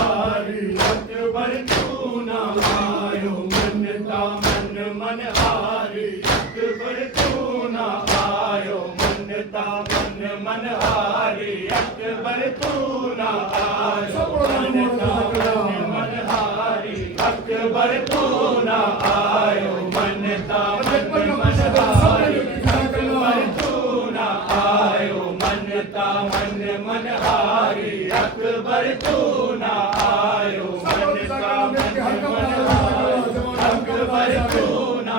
हारी अकबर तू ना आयो मनता मन हारी अकबर तू ना आयो मनता मन हारी अकबर तू ना आयो मनता मन हारी अकबर तू ना आयो मनता मन हारी अकबर तू ना आयो मनता मन हारी अकबर तू ना आयो मनता मन हारी अकबर तू ना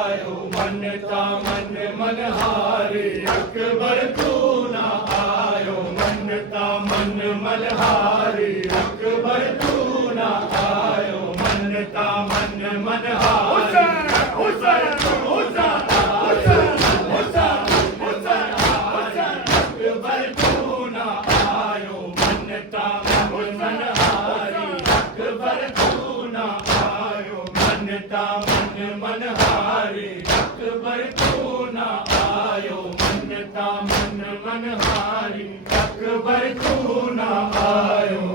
आयो मनता मन हारी अकबर तू ना आयो मनता मन हारी अकबर तू ना आयो मनता मन हारी मन हारी अकबर तू ना आयो मनता मन हारी अकबर तू ना आयो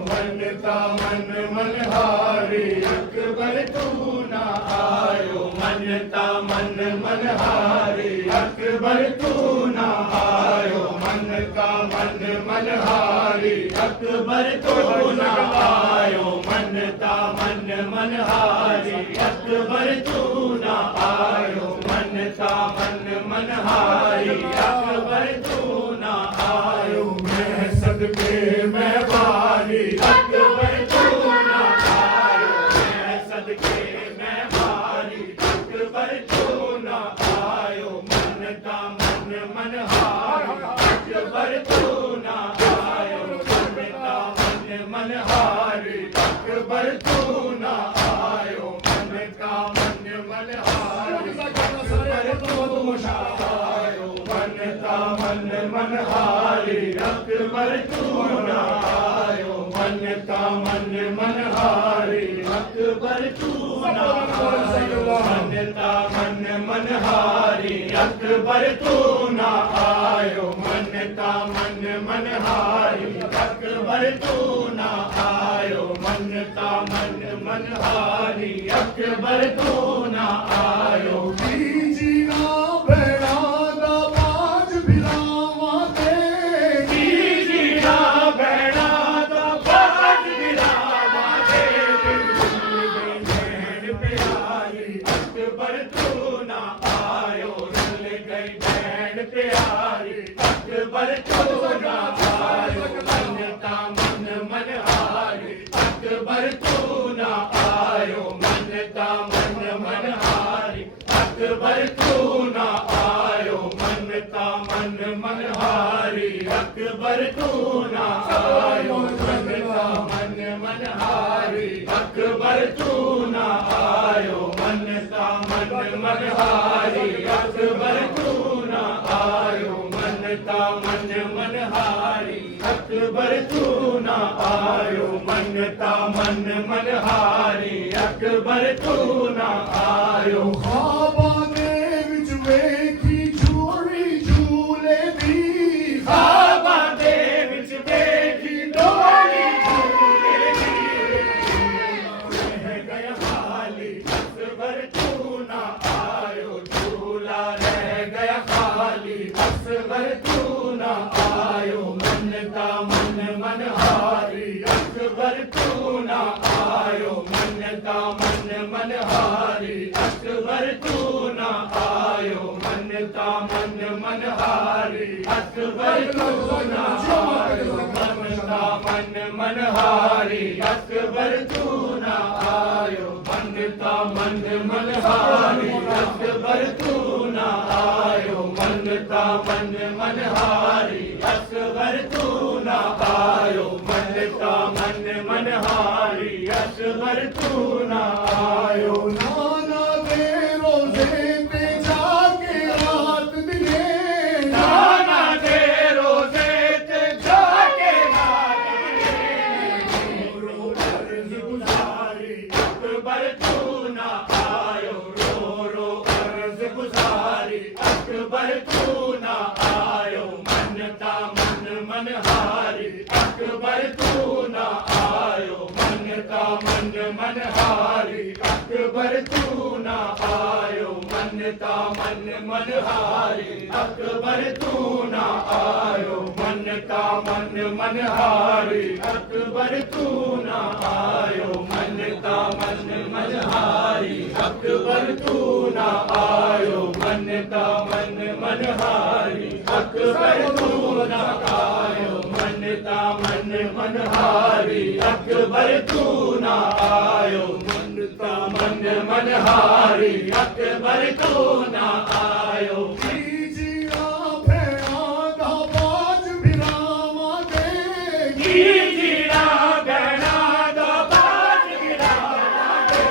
मनता मन हारी अकबर तू ना आयो मनता मन हारी अकबर तू ना आयो मनता मन हारी अकबर तू ना आयो मनता मन हारी अकबर तू ना आयो मनता मन हारी अकबर तू ना आयो मैं सदके मैं बारी अकबर तू ना आयो मैं सदके मैं बारी अकबर तू ना आयो मनता मन हारी अकबर तू ना आयो मनता मन हारी अकबर तू ना आयो मनता मन हारी अकबर तू ना आयो मनता मन हारी अकबर तू ना आयो मनता मन हारी अकबर तू ना आयो मनता मन हारी अकबर तू ना आयो मनता मन हारी अकबर तू ना आयो मनता मन हारी अकबर तू ना आयो कीजिना बेड़ा दा बाज बिलावा दे कीजिना बेड़ा दा बाज बिलावा दे बहन प्यारी अकबर तू ना आयो रल गई बहन प्यारी अकबर तू ना आयो मनता मन हारी अकबर तू ना आयो मनता मन हारी अकबर तू ना आयो मनता मन हारी अकबर तू ना आयो मनता मन हारी अकबर तू ना आयो मनता मन हारी अकबर तू ना आयो मनता मन हारी अकबर तू ना आयो मनता मन हारी अकबर तू ना आयो ख्वाबा दे विच वेखी झूली झूले दी ख्वाबा दे विच वेखी डोली झूले दी रह गया खाली अकबर तू ना आयो झूला रह गया खाली अकबर तू ना आयो मनता मन हारी अकबर तू ना आयो मनता मन हारी अकबर तू ना आयो मनता मन हारी अकबर तू ना आयो मनता मन हारी अकबर तू ना आयो मनता मन हारी अकबर तू ना आयो मनता मन हारी अकबर तू ना आयो मनता मन हारी अकबर तू ना आयो नाना दे रोजे पे जाके रात दिने नाना दे रोजे पे जाके रात दिने रो अर्ज गुजारी अकबर तू ना आयो रो अर्ज गुजारी अकबर तू ना आयो मनता मन हारी अकबर तू ना आयो मन हारी अकबर तू ना आयो मनता मन हारी अकबर तू ना आयो मनता मन हारी अकबर तू ना आयो मनता मन हारी अकबर तू ना आयो मनता मन हारी अकबर तू ना आयो मनता मन हारी अकबर तू ना आयो मनता मन हारी अकबर तू ना आयो कीजिया भेड़ा दा बाज भिरावा दे कीजिया भेड़ा दा बाज भिरावा दे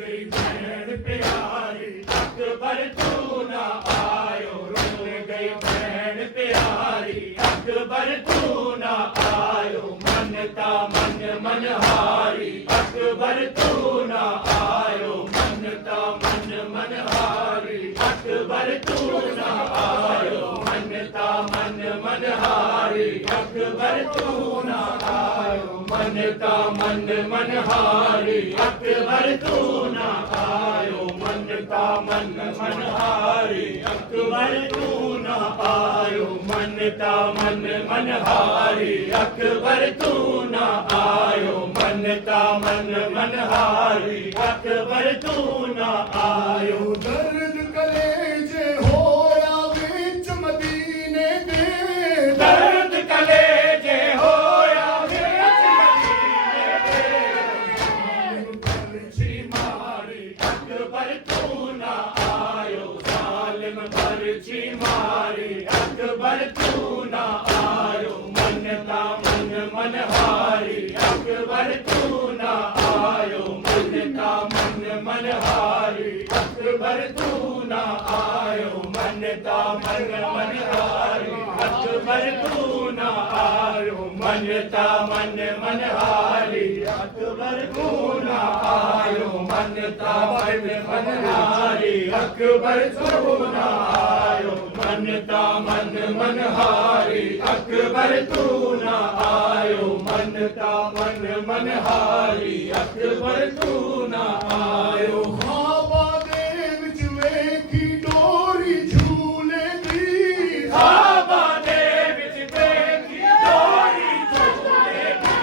गई बहन प्यारी अकबर तू ना आयो रुल गई बहन प्यारी अकबर तू ना आयो मनता मन हारी अकबर तू ना आयो मनता मन हारी अकबर तू ना आयो मनता मन हारी अकबर तू ना आयो मनता मन हारी अकबर तू ना आयो मनता मन हारी अकबर तू ना आयो मनता मन हारी अकबर तू ना आयो मनता मन हारी अकबर तू ना आयो दर्द कलेजे होया विच मदीने दे दर्द कलेजे होया विच मदीने दे परछी मारी अकबर तू ना आयो जालिम परछी मारी अकबर तू ना आयो मनता मन हारी अकबर तू ना आयो मनता मन हारी अकबर तू ना आयो मनता मन हारी अकबर तू ना आयो मनता मन हारी अकबर तू ना आयो मनता मन हारी अकबर तू ना आयो मनता मन हारी अकबर तू ना आयो मनता मन हारी अकबर तू ना आयो खाबा दे विच वेखी डोरी झूले दी खाबा दे विच वेखी डोरी झूले दी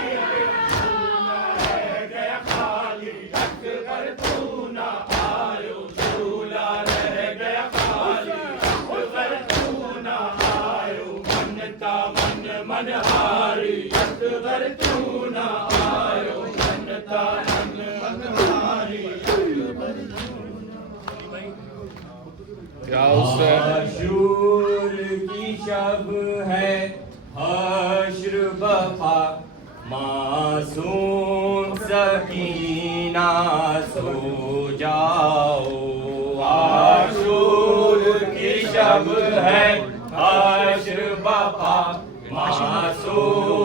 झूला रह गया खाली अकबर तू ना आयो झूला रह गया खाली अकबर तू ना आयो मनता मन हारी अकबर तू ना आयो मनता मन हारी आशूर की शब है हश्र बफा मासूम सकीना सो जाओ आशूर की शब है हश्र बफा मासूम